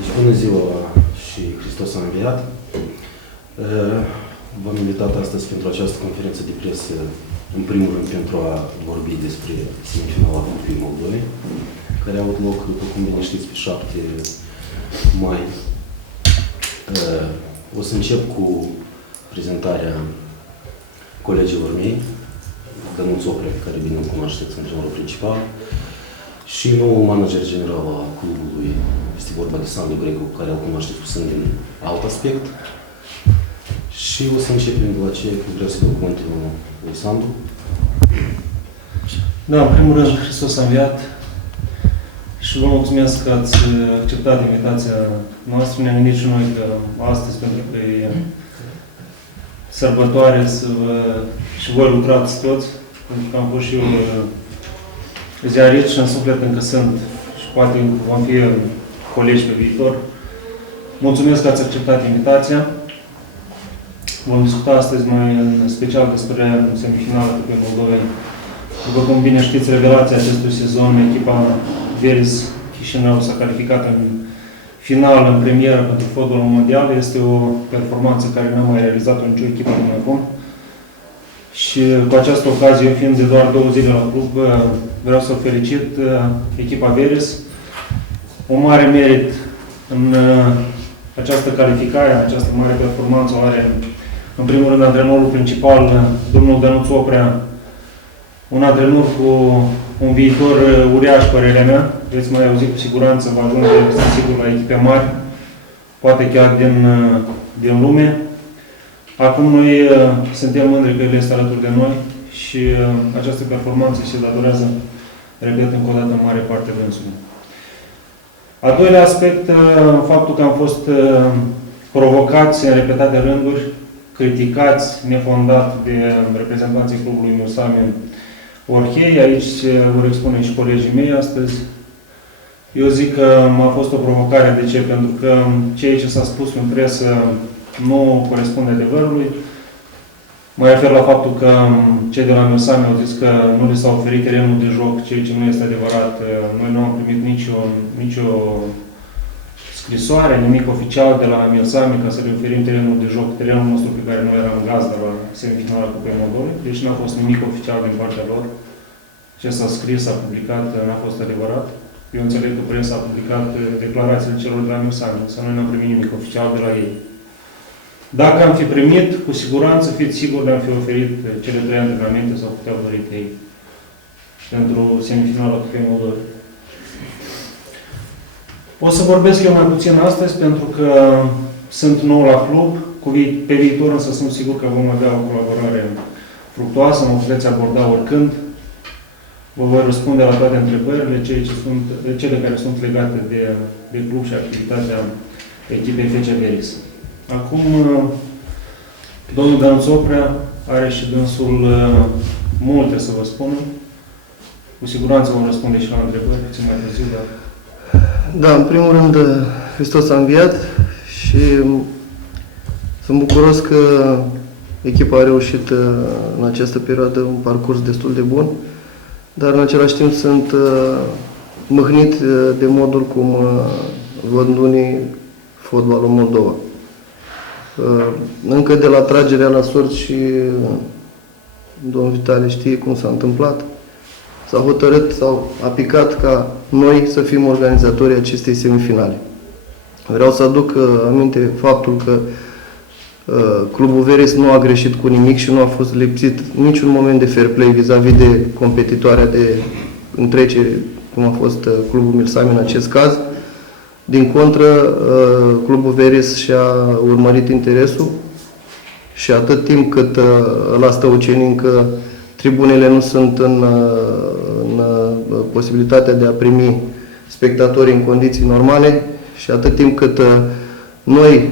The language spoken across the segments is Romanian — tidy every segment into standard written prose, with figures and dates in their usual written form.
Deci, bună ziua și Hristos a înviat. V-am invitat astăzi pentru această conferință de presă, în primul rând pentru a vorbi despre semifinala Cupei Moldovei, care a avut loc, după cum bine știți, pe 7 mai. O să încep cu prezentarea colegilor mei, Dănuț Oprea, pe care bine îl cunoașteți, antrenorul principal, și noul manager general al clubului. Este vorba de Sandu Grecu, pe care îl cunoașteți puțin din alt aspect. Și o să începem de la ce vreau să dau cuvântul lui Sandu. Da, în primul rând, Hristos a înviat și vă mulțumesc că ați acceptat invitația noastră. Ne-am gândit și noi că astăzi, pentru că e sărbătoare, și voi lucrați toți, pentru că am fost și eu ziarist și în suflet încă sunt și poate vom fi colegi pe viitor. Mulțumesc că ați acceptat invitația. Vom discuta astăzi mai în special despre semifinala Cupei Moldovei. După cum bine știți, revelația acestui sezon, echipa Veris Chișinău s-a calificat în final, în premieră pentru fotbalul mondial. Este o performanță care n-a mai realizat-o nicio echipă până acum. Și cu această ocazie, eu fiind de doar 2 zile la club, vreau să felicit echipa Veris. O mare merit în această calificare, în această mare performanță o are, în primul rând, antrenorul principal, domnul Dănuț Oprea, un antrenor cu un viitor uriaș, părerea mea. Veți mai auzi cu siguranță, va ajunge, sunt sigur, la echipe mari, poate chiar din lume. Acum noi suntem mândri că el este alături de noi și această performanță se datorează, repet încă o dată, în mare parte dânsului. Al doilea aspect, faptul că am fost provocați în repetate rânduri, criticați nefondat de reprezentanții clubului Milsami Orhei. Aici se vor expune și colegii mei astăzi. Eu zic că a fost o provocare. De ce? Pentru că ceea ce s-a spus în presă nu corespunde adevărului. Mă refer la faptul că cei de la Milsami au zis că nu li s-a oferit terenul de joc, ceea ce nu este adevărat. Noi nu am primit nicio scrisoare, nimic oficial de la Milsami ca să le oferim terenul de joc, terenul nostru pe care noi eram gazdă la semifinala Cupei Moldovei. Deci n-a fost nimic oficial din partea lor. Ce s-a scris, s-a publicat, n-a fost adevărat. Eu înțeleg că presa a publicat declarațiile celor de la Milsami, însă noi n-am primit nimic oficial de la ei. Dacă am fi primit, cu siguranță, fiți sigur de am fi oferit cele 3 antrenamente sau puteau dorit ei pentru semifinala Cupei Moldovei. O să vorbesc eu mai puțin astăzi pentru că sunt nou la club. Pe viitor însă sunt sigur că vom avea o colaborare fructuoasă, mă puteți aborda oricând. Vă voi răspunde la toate întrebările, cele care sunt legate de club și activitatea echipei FC Veris. Acum, domnul Dănuț Oprea are și dânsul multe să vă spună. Cu siguranță vom răspunde și la întrebări, puțin mai târziu, dar... Da, în primul rând, Hristos a înviat și sunt bucuros că echipa a reușit în această perioadă un parcurs destul de bun, dar în același timp sunt mâhnit de modul cum văd unii fotbalul Moldova. Încă de la tragerea la sorți și domnul Vitale știe cum s-a întâmplat, s-a hotărât sau a picat ca noi să fim organizatorii acestei semifinale. Vreau să aduc aminte faptul că Clubul Veris nu a greșit cu nimic și nu a fost lipsit niciun moment de fair play vis-a-vis de competitoarea de întrecere, cum a fost Clubul Milsami în acest caz. Din contră, Clubul Veris și-a urmărit interesul și atât timp cât la Stăuceni încă tribunele nu sunt în posibilitatea de a primi spectatori în condiții normale și atât timp cât noi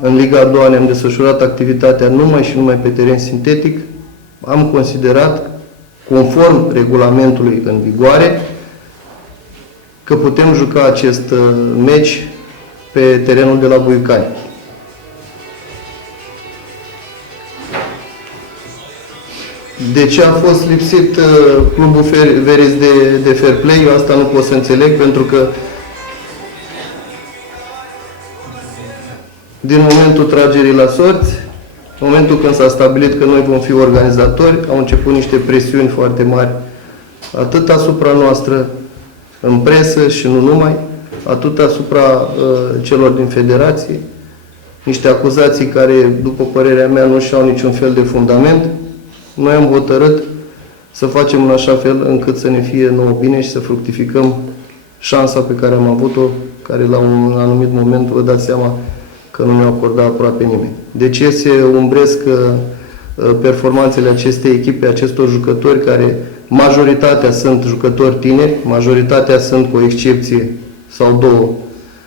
în Liga a doua ne-am desfășurat activitatea numai și numai pe teren sintetic, am considerat, conform regulamentului în vigoare, că putem juca acest meci pe terenul de la Buicani. De ce a fost lipsit Clubul Veris de fair play? Eu asta nu pot să înțeleg, pentru că din momentul tragerii la sorți, în momentul când s-a stabilit că noi vom fi organizatori, au început niște presiuni foarte mari, atât asupra noastră, în presă și nu numai, atât asupra celor din federație, niște acuzații care, după părerea mea, nu și-au niciun fel de fundament. Noi am hotărât să facem în așa fel încât să ne fie nouă bine și să fructificăm șansa pe care am avut-o, care la un anumit moment vă dați seama că nu ne-a acordat aproape nimeni. De ce se umbresc performanțele acestei echipe, acestor jucători care majoritatea sunt jucători tineri, majoritatea sunt, cu o excepție sau două,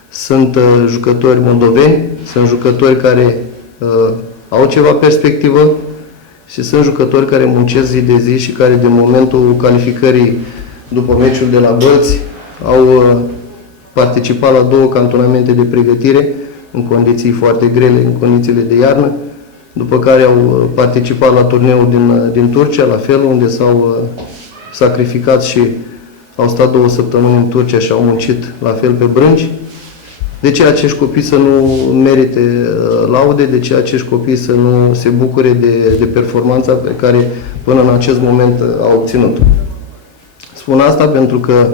sunt jucători moldoveni, sunt jucători care au ceva perspectivă și sunt jucători care muncesc zi de zi și care de momentul calificării după meciul de la Bălți au participat la 2 cantonamente de pregătire în condiții foarte grele, în condițiile de iarnă, după care au participat la turneul din Turcia, la fel, unde s-au sacrificat și au stat 2 săptămâni în Turcia și au muncit la fel pe brânci. De ce acești copii să nu merite laude? De ce acești copii să nu se bucure de performanța pe care până în acest moment au obținut? Spun asta pentru că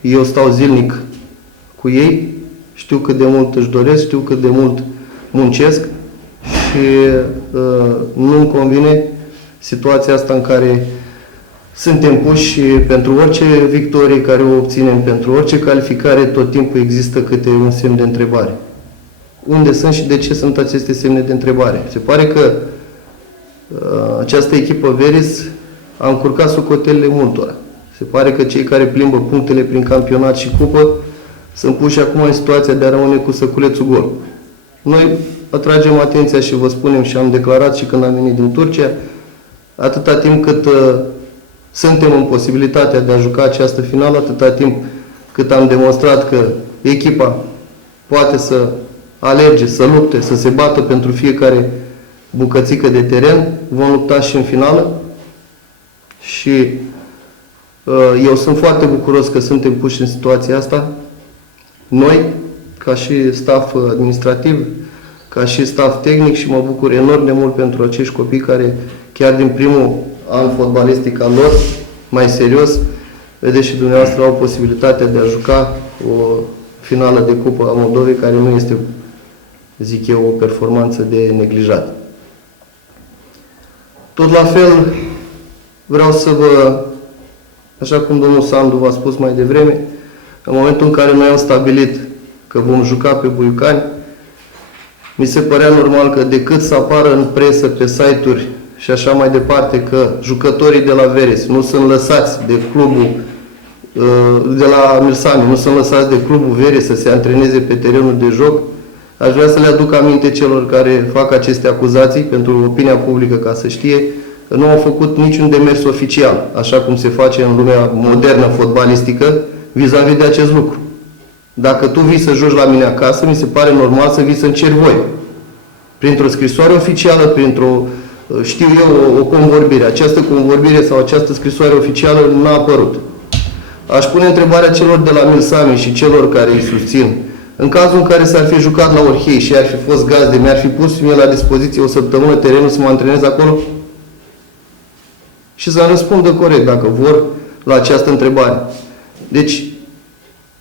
eu stau zilnic cu ei, știu cât de mult își doresc, știu cât de mult muncesc și nu-mi convine situația asta în care suntem puși pentru orice victorie care o obținem, pentru orice calificare, tot timpul există câte un semn de întrebare. Unde sunt și de ce sunt aceste semne de întrebare? Se pare că această echipă Veris a încurcat socotelele multora. Se pare că cei care plimbă punctele prin campionat și cupă sunt puși acum în situația de a rămâne cu săculețul gol. Noi atragem atenția și vă spunem și am declarat și când am venit din Turcia, atâta timp cât suntem în posibilitatea de a juca această finală, atâta timp cât am demonstrat că echipa poate să alerge, să lupte, să se bată pentru fiecare bucățică de teren, vom lupta și în finală. Și eu sunt foarte bucuros că suntem puși în situația asta. Noi, ca și staff administrativ, ca și staff tehnic, și mă bucur enorm de mult pentru acești copii care, chiar din primul an fotbalistic al lor, mai serios, vedeți și dumneavoastră, au posibilitatea de a juca o finală de Cupă a Moldovei, care nu este, zic eu, o performanță de neglijat. Tot la fel, vreau să vă, așa cum domnul Sandu v-a spus mai devreme, în momentul în care noi am stabilit că vom juca pe Buiucani, mi se părea normal că decât să apară în presă, pe site-uri și așa mai departe, că jucătorii de la Veres nu sunt lăsați de clubul de la Mirsami, nu sunt lăsați de clubul Veres să se antreneze pe terenul de joc, aș vrea să le aduc aminte celor care fac aceste acuzații, pentru opinia publică, ca să știe, că nu au făcut niciun demers oficial, așa cum se face în lumea modernă fotbalistică, vis-a-vis de acest lucru. Dacă tu vii să joci la mine acasă, mi se pare normal să vii să încerci voi. Printr-o scrisoare oficială, printr-o, știu eu, o convorbire. Această convorbire sau această scrisoare oficială n-a apărut. Aș pune întrebarea celor de la Milsami și celor care îi susțin. În cazul în care s-ar fi jucat la Orhei și ar fi fost gazde, mi-ar fi pus mie la dispoziție o săptămână terenul să mă antrenez acolo? Și să-mi răspundă corect, dacă vor, la această întrebare. Deci,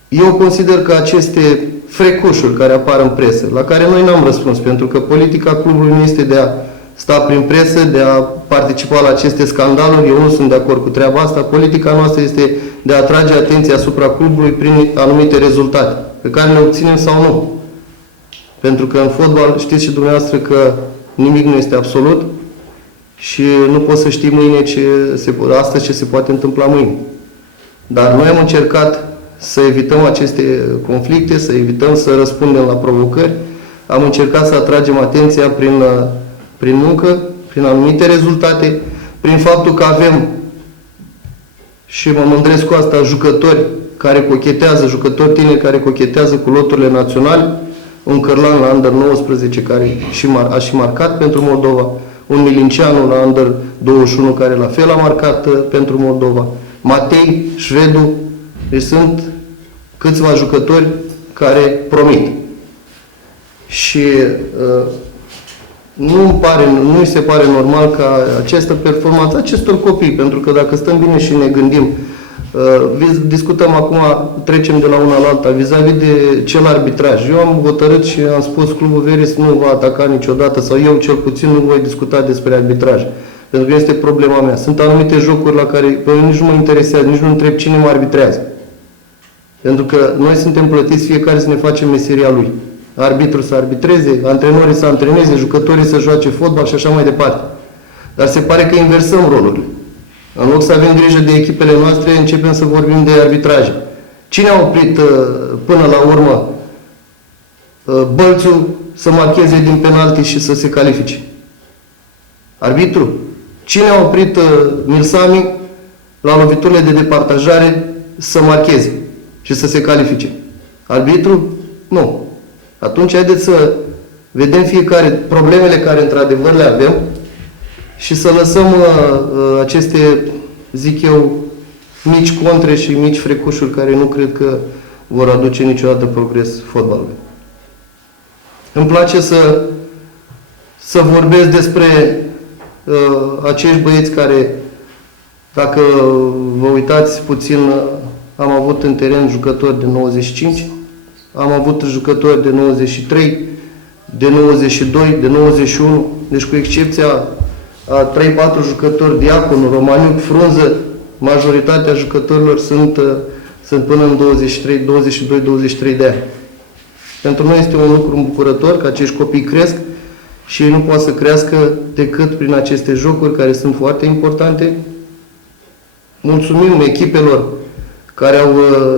eu consider că aceste frecușuri care apar în presă, la care noi n-am răspuns, pentru că politica clubului nu este de a sta prin presă, de a participa la aceste scandaluri, eu nu sunt de acord cu treaba asta. Politica noastră este de a atrage atenția asupra clubului prin anumite rezultate, pe care le obținem sau nu. Pentru că în fotbal știți și dumneavoastră că nimic nu este absolut și nu poți să știi mâine astăzi ce se poate întâmpla mâine. Dar noi am încercat să evităm aceste conflicte, să evităm să răspundem la provocări. Am încercat să atragem atenția prin muncă, prin anumite rezultate, prin faptul că avem, și mă mândresc cu asta, jucători care cochetează, jucători tineri care cochetează cu loturile naționale, un Cărlan la Under 19 care a și marcat pentru Moldova, un Milinceanu la Under 21 care la fel a marcat pentru Moldova, Matei, Șvedu, deci sunt câțiva jucători care promit. Și nu îi se pare normal ca această performanță acestor copii, pentru că dacă stăm bine și ne gândim, discutăm acum, trecem de la una la alta, vis-a-vis de cel arbitraj. Eu am hotărât și am spus, Clubul Veris nu va ataca niciodată, sau eu cel puțin nu voi discuta despre arbitraj, pentru că este problema mea. Sunt anumite jocuri la care nici nu mă interesează, nici nu întreb cine mă arbitrează. Pentru că noi suntem plătiți fiecare să ne facem meseria lui. Arbitrul să arbitreze, antrenorii să antreneze, jucătorii să joace fotbal și așa mai departe. Dar se pare că inversăm rolurile. În loc să avem grijă de echipele noastre, începem să vorbim de arbitraje. Cine a oprit până la urmă Bălțul să marcheze din penalti și să se califice? Arbitru? Cine a oprit Milsami la loviturile de departajare să marcheze și să se califice? Arbitru? Nu. Atunci haideți să vedem fiecare problemele care într-adevăr le avem și să lăsăm aceste, zic eu, mici contre și mici frecușuri care nu cred că vor aduce niciodată progres fotbalului. Îmi place să vorbesc despre acești băieți care, dacă vă uitați puțin, am avut în teren jucători de 95, am avut jucători de 93, de 92, de 91, deci cu excepția a 3-4 jucători, Diaconu, Romaniuc, Frunză, majoritatea jucătorilor sunt până în 23, 22, 23 de ani. Pentru noi este un lucru îmbucurător că acești copii cresc și ei nu pot să crească decât prin aceste jocuri care sunt foarte importante. Mulțumim echipelor care au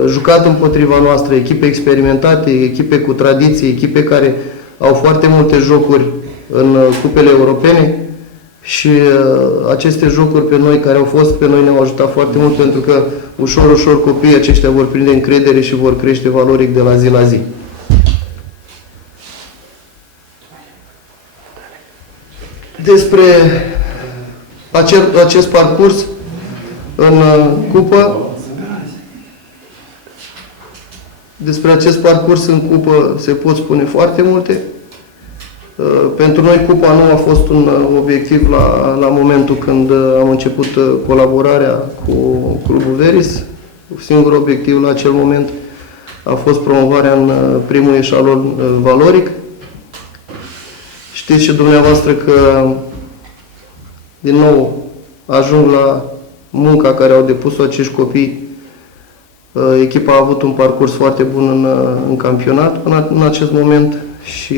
jucat împotriva noastră, echipe experimentate, echipe cu tradiție, echipe care au foarte multe jocuri în cupele europene și aceste jocuri pe noi, care au fost pe noi, ne-au ajutat foarte mult pentru că ușor, ușor copiii aceștia vor prinde încredere și vor crește valoric de la zi la zi. Despre acest parcurs în cupă, despre acest parcurs în cupă se pot spune foarte multe. Pentru noi cupa nu a fost un obiectiv la momentul când am început colaborarea cu Clubul Veris. Singurul obiectiv la acel moment a fost promovarea în primul eșalon valoric. Știți și dumneavoastră că, din nou, ajung la munca care au depus-o acești copii. Echipa a avut un parcurs foarte bun în campionat până în acest moment și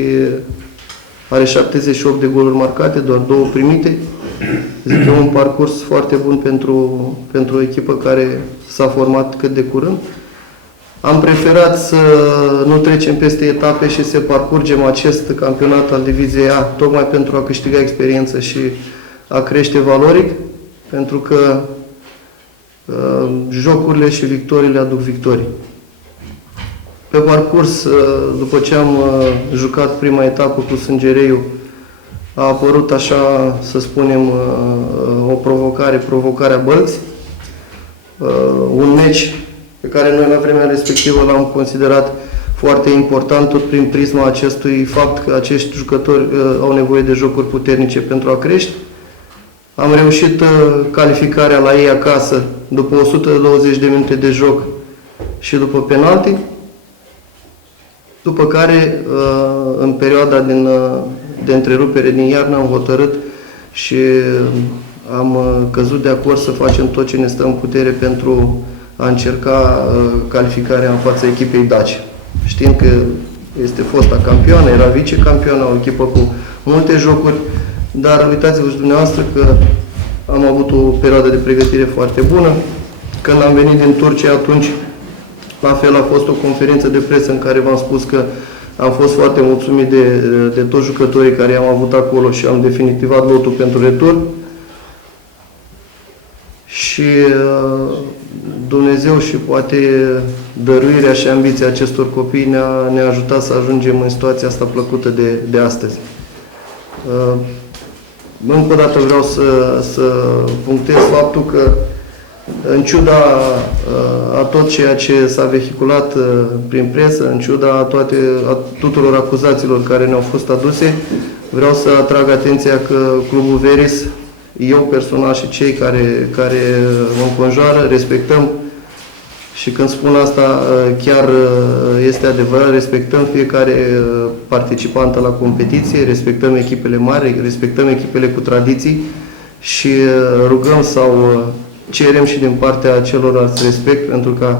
are 78 de goluri marcate, doar 2 primite. Zic eu, un parcurs foarte bun pentru o echipă care s-a format cât de curând. Am preferat să nu trecem peste etape și să parcurgem acest campionat al Diviziei A, tocmai pentru a câștiga experiență și a crește valoric, pentru că jocurile și victoriile aduc victorii. Pe parcurs, după ce am jucat prima etapă cu Sângereiu, a apărut, așa să spunem, o provocarea Bălți. Un meci pe care noi la vremea respectivă l-am considerat foarte important, tot prin prisma acestui fapt că acești jucători au nevoie de jocuri puternice pentru a crește. Am reușit calificarea la ei acasă după 120 de minute de joc și după penalti, după care, în perioada de întrerupere din iarnă, am hotărât și am căzut de acord să facem tot ce ne stă în putere pentru a încerca calificarea în fața echipei Dacia. Știm că este fosta campioană, era vicecampioană, o echipă cu multe jocuri, dar uitați-vă și dumneavoastră că am avut o perioadă de pregătire foarte bună. Când am venit din Turcia, atunci, la fel, a fost o conferință de presă în care v-am spus că am fost foarte mulțumit de toți jucătorii care am avut acolo și am definitivat lotul pentru retur. Și Dumnezeu și poate dăruirea și ambiția acestor copii ne-a ajutat să ajungem în situația asta plăcută de astăzi. Încă o dată vreau să punctez faptul că În ciuda a tot ceea ce s-a vehiculat prin presă, în ciuda a tuturor acuzațiilor care ne-au fost aduse, vreau să atrag atenția că Clubul Veris, eu personal și cei care mă înconjoară, respectăm, și când spun asta chiar este adevărat, respectăm fiecare participant la competiție, respectăm echipele mari, respectăm echipele cu tradiții și rugăm sau cerem și din partea celorlalți respect, pentru că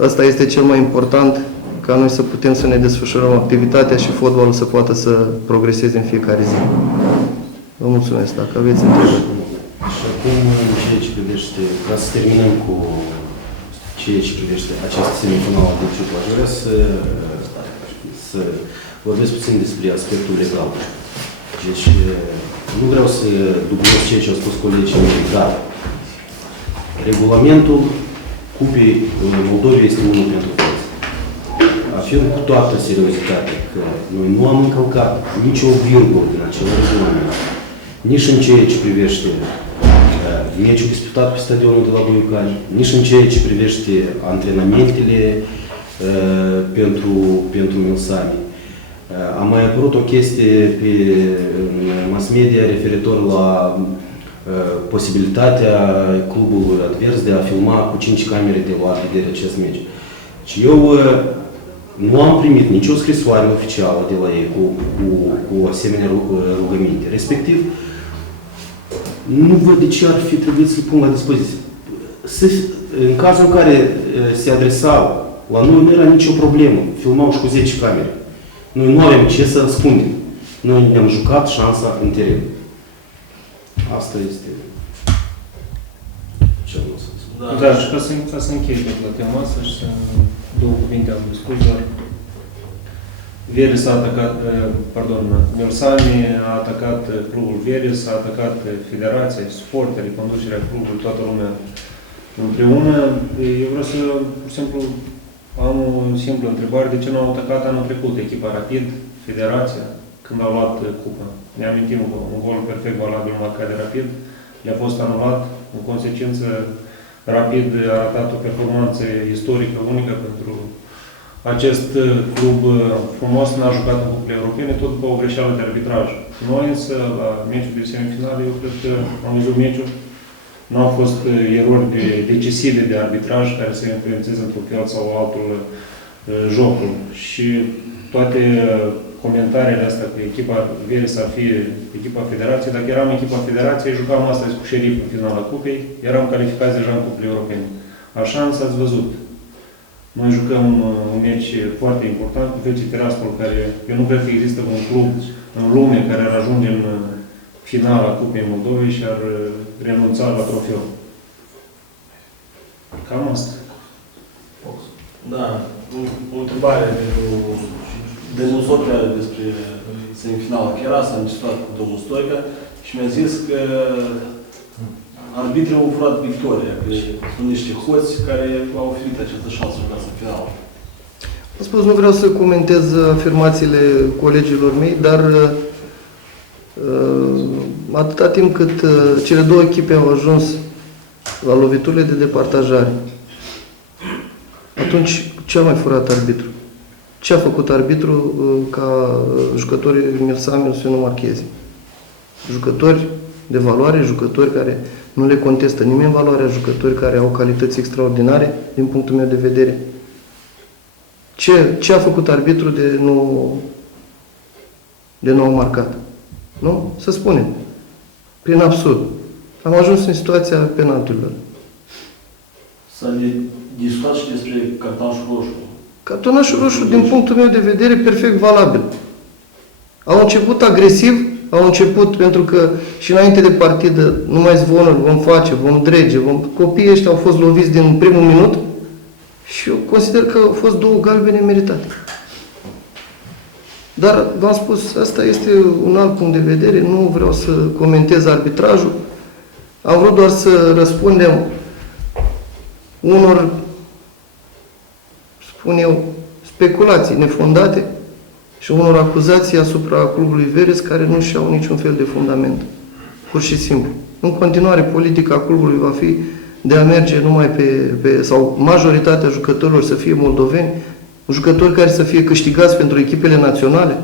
ăsta este cel mai important, ca noi să putem să ne desfășurăm activitatea și fotbalul să poată să progreseze în fiecare zi. Vă mulțumesc, dacă aveți întrebări. Și acum, în ceea ce privește, ca să terminăm cu ceea ce privește această semifinală de ciucă, aș vrea să vorbesc puțin despre aspectul legal. Deci, nu vreau să dublez ceea ce au spus colegii mei, dar regulamentul Cupei Moldovei este unul pentru toți. Afirm cu toată seriozitatea că noi nu am încălcat nicio virgulă din acel regulament, nici în ceea ce privește meciul disputat pe stadionul de la Buiucani, nici în ceea ce privește antrenamentele pentru Milsami. A mai apărut o chestie pe mass media referitor la posibilitatea clubului advers de a filma cu 5 camere de la vedere acest meci. Și eu nu am primit nicio scrisoare oficială de la ei cu asemenea rugăminte. Respectiv, nu văd de ce ar fi trebuit să-l pun la dispoziție. În cazul în care se adresau la noi, nu era nicio problemă. Filmau și cu 10 camere. Noi nu avem ce să ascundem. Noi ne-am jucat șansa în teren. Asta este ce am să spun. Da, și ca să închei tot la tema asta și să două cuvinte am spus, doar Veris a atacat, Milsami a atacat clubul Veris, a atacat federația, suporterii, conducerea clubului, toată lumea împreună. Eu vreau să, pur și simplu, am o simplă întrebare. De ce nu au atacat anul trecut echipa Rapid, federația, când au luat cupa? Ne amintim că un gol perfect valabil marcat de Rapid le-a fost anulat. În consecință, Rapid a arătat o performanță istorică unică pentru acest club frumos, n-a jucat în cupele europene, tot după o greșeală de arbitraj. Noi însă, la meciul de semifinale, eu cred că am văzut meciul, nu au fost erori decisive de arbitraj care să influențeze într-un fel sau altul jocul. Și toate comentariile astea că echipa Veris ar fi echipa Federației, dacă eram echipa Federației, jucam astăzi cu Șerif în finala cupei, eram calificați deja în cupele europene. Așa însă ați văzut. Noi jucăm un meci foarte important cu FC Tiraspol, care eu nu cred că există un club în lume care ar ajunge în finala Cupei Moldovei și ar renunța la trofeu. Cam asta. Da, o întrebare pentru denunțătoare despre semifinala Cherasa, am discutat cu domnul Stoica și mi-a zis că arbitrii au furat victoria, că sunt niște hoți care au oferit această șansă să jucați în final. Am spus, nu vreau să comentez afirmațiile colegilor mei, dar atâta timp cât cele două echipe au ajuns la loviturile de departajare, atunci ce a mai furat arbitru? Ce a făcut arbitru ca jucătorii Milsami să nu marcheze? Jucători de valoare, jucători care nu le contestă nimeni valoarea, jucători care au calități extraordinare, din punctul meu de vedere. Ce a făcut arbitru de nu au marcat? Nu? Să spunem. Prin absurd. Am ajuns în situația penalturilor. S-a discutat și despre cartonașul roșu. Cartonașul roșu, din punctul meu de vedere, perfect valabil. Au început agresiv, au început pentru că și înainte de partidă numai zvonuri vom face, vom drege, copiii ăștia au fost loviți din primul minut și eu consider că au fost două galbene meritate. Dar, v-am spus, asta este un alt punct de vedere, nu vreau să comentez arbitrajul. Am vrut doar să răspundem unor, spun eu, speculații nefondate și unor acuzații asupra clubului Veres care nu și-au niciun fel de fundament. Pur și simplu. În continuare, politica clubului va fi de a merge numai sau majoritatea jucătorilor să fie moldoveni, jucători care să fie câștigați pentru echipele naționale.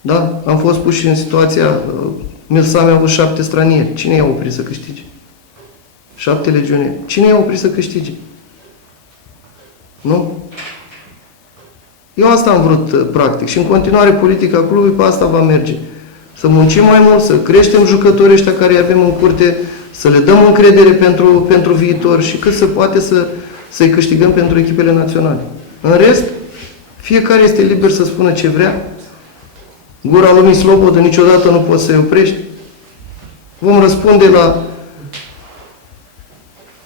Da? Am fost puși în situația, Milsami a avut 7 stranieri. Cine i-a oprit să câștige? 7 legionieri. Cine i-a oprit să câștige? Nu? Eu asta am vrut, practic. Și în continuare, politica clubului pe asta va merge. Să muncim mai mult, să creștem jucătorii ăștia care îi avem în curte, să le dăm încredere pentru viitor și cât se poate să-i câștigăm pentru echipele naționale. În rest, fiecare este liber să spună ce vrea. Gura lumii slobodă, niciodată nu poți să-i oprești. Vom răspunde la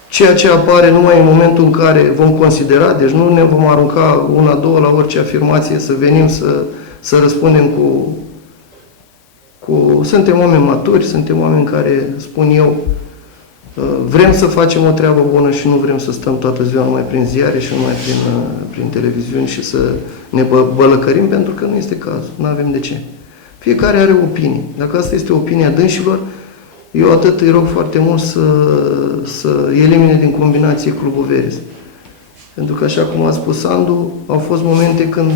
ceea ce apare numai în momentul în care vom considera, deci nu ne vom arunca una, două la orice afirmație, să venim să răspundem cu... Suntem oameni maturi, suntem oameni care, spun eu, vrem să facem o treabă bună și nu vrem să stăm toată ziua numai prin ziare și numai prin televiziuni și să ne bălăcărim, pentru că nu este cazul. Nu avem de ce. Fiecare are opinie. Dacă asta este opinia dânșilor, eu atât îi rog foarte mult să elimine din combinație Clubul Veres. Pentru că, așa cum a spus Sandu, au fost momente când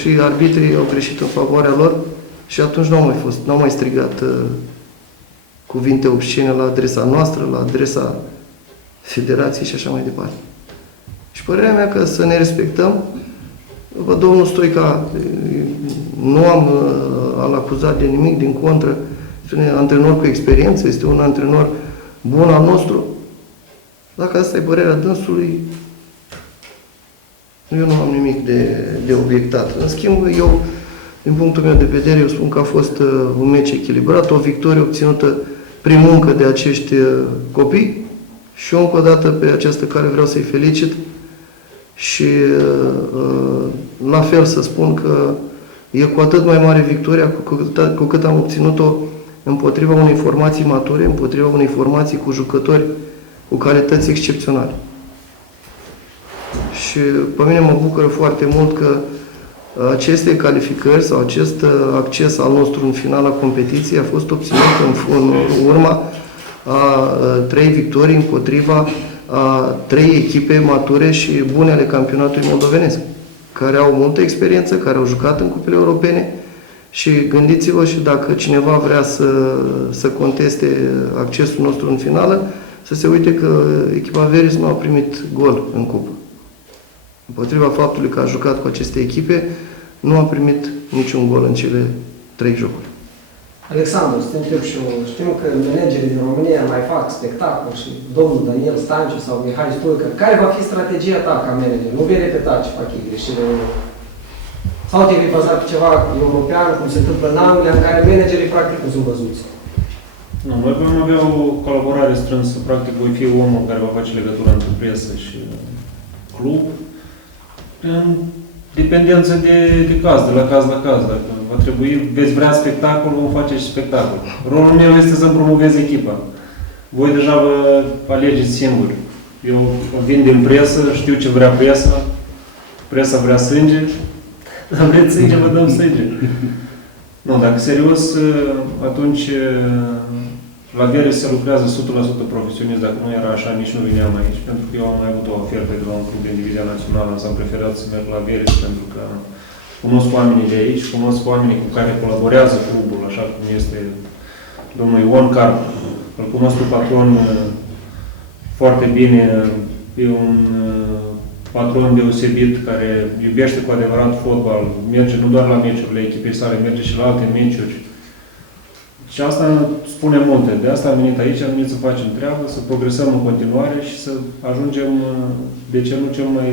și arbitrii au greșit în favoarea lor și atunci n-au mai strigat cuvinte obscene la adresa noastră, la adresa federației și așa mai departe. Și părerea mea că să ne respectăm, domnul Stoica, nu al acuzat de nimic, din contră, este un antrenor cu experiență, este un antrenor bun al nostru. Dacă asta e părerea dânsului, eu nu am nimic de obiectat. În schimb, eu, din punctul meu de vedere, eu spun că a fost un meci echilibrat, o victorie obținută prin muncă de acești copii și eu încă o dată pe această care vreau să-i felicit și la fel să spun că e cu atât mai mare victoria cu cât am obținut-o împotriva unei formații mature, împotriva unei formații cu jucători cu calități excepționale. Și pe mine mă bucură foarte mult că aceste calificări sau acest acces al nostru în finala competiției a fost obținut în urma a 3 victorii împotriva a 3 echipe mature și bune ale campionatului moldovenesc, care au multă experiență, care au jucat în cupele europene și gândiți-vă și dacă cineva vrea să conteste accesul nostru în finală, să se uite că echipa Veres nu a primit gol în cupă. Împotriva faptului că a jucat cu aceste echipe, nu a primit niciun gol în cele 3 jocuri. Alexandru, să te întreb și eu, știm că managerii din România mai fac spectacol și domnul Daniel Stanciu sau Mihai Stoica, care va fi strategia ta ca manager? Nu vei repeta ce fac ei greșelile lor. Sau te vei baza pe ceva european, cum se întâmplă în Anglia, în care managerii practic nu sunt văzuți? Nu, noi vom avea o colaborare strânsă. Practic voi fi omul care va face legătura între presă și club. În dependență de caz, de la caz la caz. Dacă va trebui, veți vrea spectacol, vom face și spectacol. Rolul meu este să-mi promovez echipa. Voi deja vă alegeți singuri. Eu vin din presă, știu ce vrea presa. Presa vrea sânge. Dacă vreți sânge, vă dăm sânge. Nu, dacă serios, atunci la Veres se lucrează 100% profesionist. Dacă nu era așa, nici nu veneam aici. Pentru că eu am mai avut o ofertă de la un club din Divizia Națională, însă am preferat să merg la Veres pentru că cunosc oamenii de aici, cunosc oamenii cu care colaborează clubul, așa cum este domnul Ion Carp. Îl cunosc pe patron foarte bine, e un patron deosebit care iubește cu adevărat fotbal, merge nu doar la meciurile echipei sale, merge și la alte meciuri. Și asta spune multe. De asta am venit aici, am venit să facem treabă, să progresăm în continuare și să ajungem, de ce nu, cel mai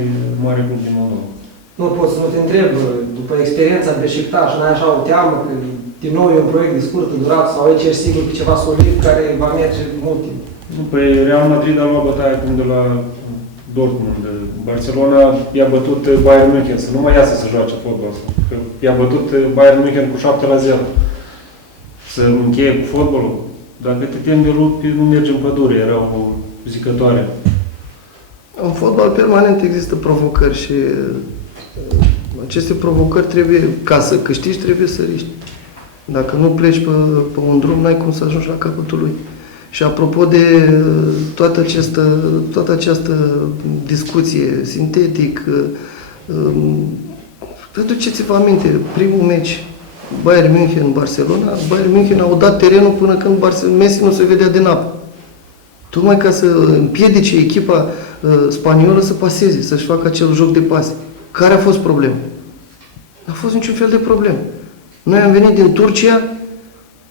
mare club din Moldova. Nu pot să nu te întreb, după experiența Beşiktaş, n-ai așa o teamă că din nou e un proiect de scurtă durată sau aici ești sigur pe ceva solid care va merge mult timp? Nu, păi Real Madrid a luat bătaia acum de la Dortmund. Barcelona i-a bătut Bayern München, să nu mai iasă să joace fotbal. Că i-a bătut Bayern München cu 7-0. Să încheie cu fotbalul. Dacă te temi de lupi, nu mergi în pădure, era o zicătoare. În fotbal permanent există provocări și aceste provocări trebuie, ca să câștigi, trebuie să riști. Dacă nu pleci pe un drum, n-ai cum să ajungi la capătul lui. Și apropo de toată această discuție sintetic, aduceți-vă aminte, primul meci Bayern München-Barcelona, Bayern München au dat terenul până când Messi nu se vedea din apă. Tocmai ca să împiedice echipa spaniolă să paseze, să-și facă acel joc de pase. Care a fost problema? Nu a fost niciun fel de problemă. Noi am venit din Turcia,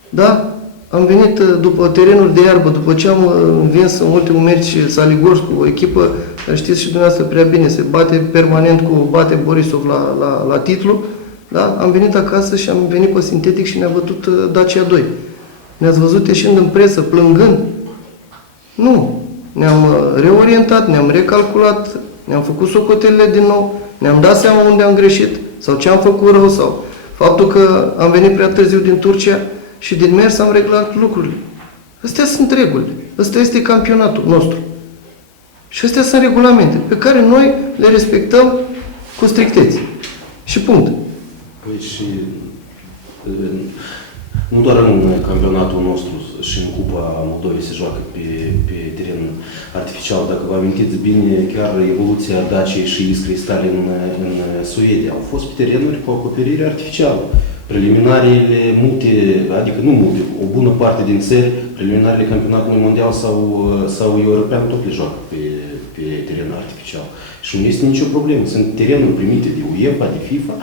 da? Am venit după terenul de iarbă, după ce am învins în ultimul meci Saligorsk cu o echipă, știți și dumneavoastră prea bine, se bate permanent bate Borisov la titlu, da? Am venit acasă și am venit pe sintetic și ne-a bătut Dacia 2. Ne-ați văzut ieșind în presă, plângând? Nu. Ne-am reorientat, ne-am recalculat, ne-am făcut socotelele din nou, ne-am dat seama unde am greșit sau ce am făcut rău sau faptul că am venit prea târziu din Turcia și din mers am reglat lucrurile. Astea sunt regulile. Ăsta este campionatul nostru. Și astea sunt regulamente pe care noi le respectăm cu strictețe. Și punct. Păi și nu doar în campionatul nostru și în Cupa Moldovei se joacă pe teren artificial. Dacă vă amintiți bine, chiar evoluția Daciei și Iskrei Stalin în Suedia au fost pe terenuri cu acoperire artificială. Preliminariile multe, adică nu multe, o bună parte din țări, preliminariile campionatului mondial sau european tot le joacă pe teren artificial. Și nu este nicio problemă. Sunt terenuri primite de UEFA, de FIFA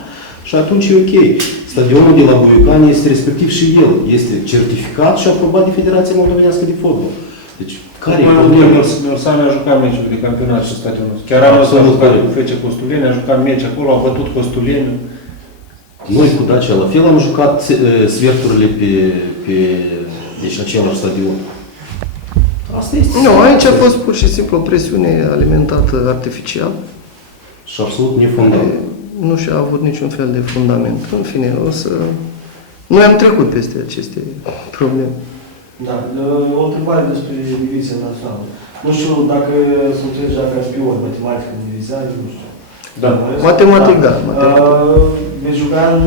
și atunci e ok. Stadionul de la Buiucani este respectiv și el. Este certificat și aprobat de Federația Moldovenească de Fotbal. Deci, care e problema? Mersana a jucat meciul de campionat și stadionul. Chiar anul ăsta a jucat cu FC Costuleni, a jucat meci acolo, a bătut Costuleni. Noi cu Dacia la fel am jucat sferturile pe deci același stadion. Asta este. Nu, aici a fost pur și simplu o presiune alimentată artificial. Și absolut nefondat. Nu și-a avut niciun fel de fundament. În fine, noi am trecut peste aceste probleme. Da, o întrebare despre divizia națională. Nu știu dacă sunteți deja campioni matematică în divizia, nu știu. Da. Matematic, da. Veți juca în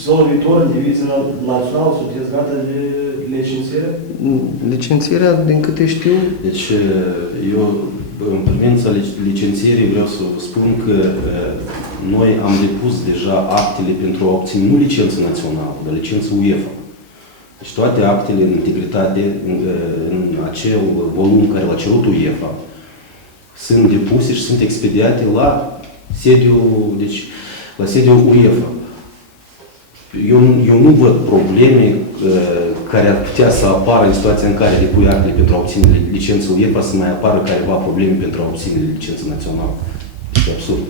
sezonul viitor în divizia națională, sunteți gata de licențiere? Licențierea, din câte știu... Deci, eu, în privința licențierii, vreau să spun că noi am depus deja actele pentru a obține nu licență națională, dar licență UEFA. Deci toate actele în integritate, în acel volum care l-a cerut UEFA, sunt depuse și sunt expediate la sediul UEFA. Eu nu văd probleme care ar putea să apară în situația în care depui actele pentru a obține licență UEFA, să mai apară careva probleme pentru a obține licență națională. Este absurd.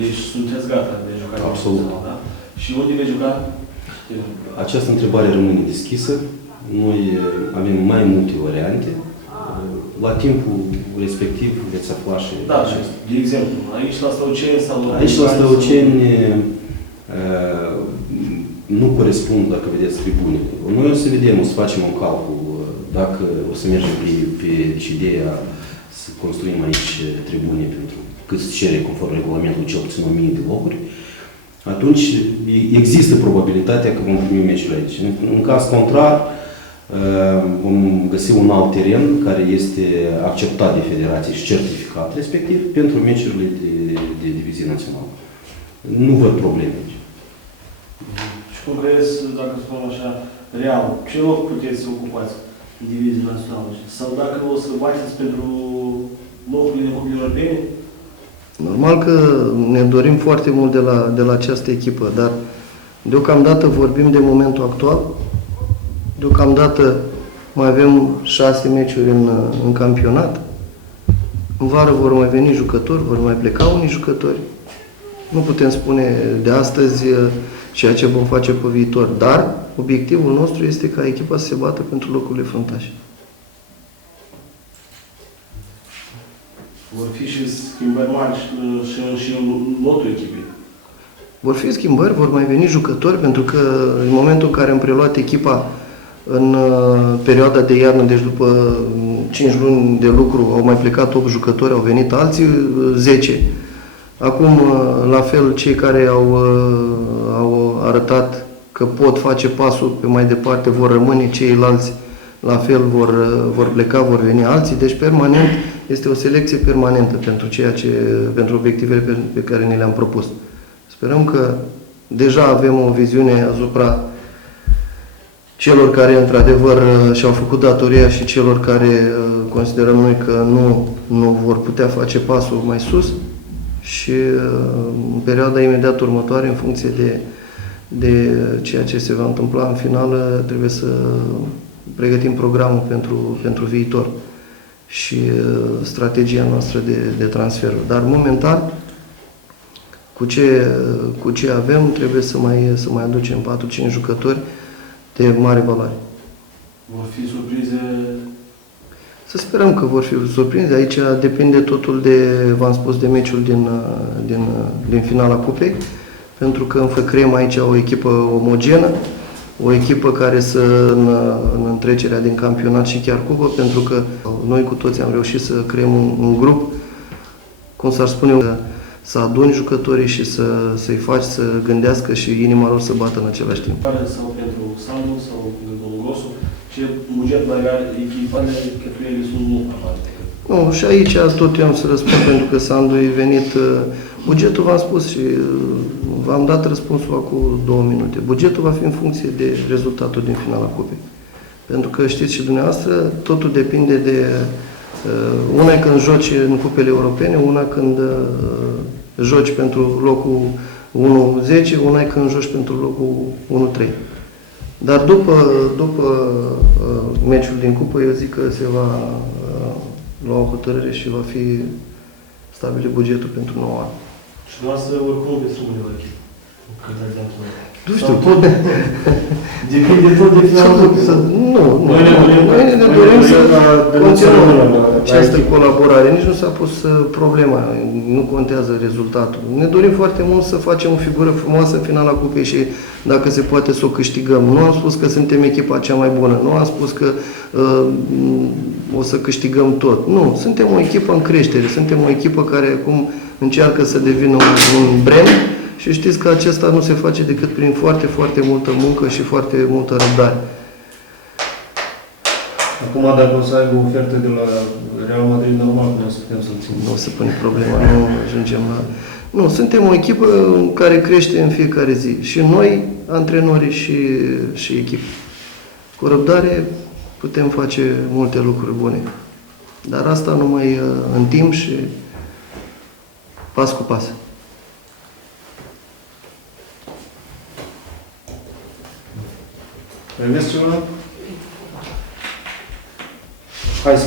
Deci sunteți gata de jucat absolut. Da? Și unde veți juca? Această întrebare rămâne deschisă. Noi avem mai multe variante. La timpul respectiv veți afla și acesta. De exemplu, aici la Stăuceni sau... Aici la Stăuceni nu corespund, dacă vedeți, tribunile. Noi o să vedem, o să facem un calcul, dacă o să mergem pe ideea să construim aici tribune pentru cât se cere conform regulamentului cel puțin 1000 de locuri, atunci există probabilitatea că vom primi meciul aici. În caz contrar, vom găsi un alt teren care este acceptat de federație și certificat, respectiv, pentru meciurile de divizie națională. Nu văd probleme aici. Și cum crezi, dacă spun așa, real, ce loc puteți să ocupați în divizia națională? Sau dacă o să bateți pentru locurile de cupii europene? Normal că ne dorim foarte mult de la această echipă, dar deocamdată vorbim de momentul actual. Deocamdată mai avem 6 meciuri în campionat. În vară vor mai veni jucători, vor mai pleca unii jucători. Nu putem spune de astăzi ceea ce vom face pe viitor, dar obiectivul nostru este ca echipa să se bată pentru locurile fruntașe. Vor fi și schimbări mari și în lotul echipei. Vor fi schimbări, vor mai veni jucători, pentru că în momentul în care am preluat echipa în perioada de iarnă, deci după 5 luni de lucru, au mai plecat 8 jucători, au venit alții 10. Acum, la fel, cei care au arătat că pot face pasul pe mai departe vor rămâne, ceilalți la fel vor pleca, vor veni alții, deci permanent este o selecție permanentă pentru obiectivele pe care ne le-am propus. Sperăm că deja avem o viziune asupra celor care într-adevăr și-au făcut datoria și celor care considerăm noi că nu vor putea face pasul mai sus și în perioada imediat următoare, în funcție de ceea ce se va întâmpla în finală, trebuie să pregătim programul pentru viitor și strategia noastră de transfer. Dar momentan, cu ce avem, trebuie să mai aducem 4-5 jucători de mare valoare. Vor fi surprize? Să sperăm că vor fi surprinse. Aici depinde totul v-am spus, de meciul din finala cupei, pentru că creăm aici o echipă omogenă, o echipă care în întrecerea din campionat și chiar cupă, pentru că noi cu toți am reușit să creăm un grup, cum s-ar spune, să aduni jucătorii și să-i faci să gândească și inima lor să bată în același timp. Sau pentru Sandu sau pentru domnul Grosu, ce buget mai are echipa de cheltuielile sunt mult mai mari? Nu, și aici tot eu am să răspund, pentru că Sandu e venit. Bugetul v-am spus și v-am dat răspunsul acum 2 minute. Bugetul va fi în funcție de rezultatul din finala cupei. Pentru că știți și dumneavoastră, totul depinde de una când joci în cupele europene, una când joci pentru locul 1-10, una când joci pentru locul 1-3. Dar după meciul din cupă, eu zic că se va lua o hotărâre și va fi stabilit bugetul pentru 9 ani. Și dumneavoastră oricum veți rămâne la echipă. Nu știu. Depinde tot de finalul cupei. Nu. Noi ne dorim să continuăm această colaborare. Nici nu s-a pus problema. Nu contează rezultatul. Ne dorim foarte mult să facem o figură frumoasă în finala cupei și dacă se poate să o câștigăm. Nu am spus că suntem echipa cea mai bună. Nu am spus că o să câștigăm tot. Nu. Suntem o echipă în creștere. Suntem o echipă care acum încearcă să devină un brand. Și știți că acesta nu se face decât prin foarte, foarte multă muncă și foarte multă răbdare. Acum, dacă o să aibă o ofertă de la Real Madrid, normal că nu o să putem să-l ținem. Nu o să pune problema, nu ajungem la... Nu, suntem o echipă care crește în fiecare zi. Și noi, antrenorii și echipă. Cu răbdare putem face multe lucruri bune. Dar asta numai în timp și pas cu pas. Mai aveți ceva? Hai să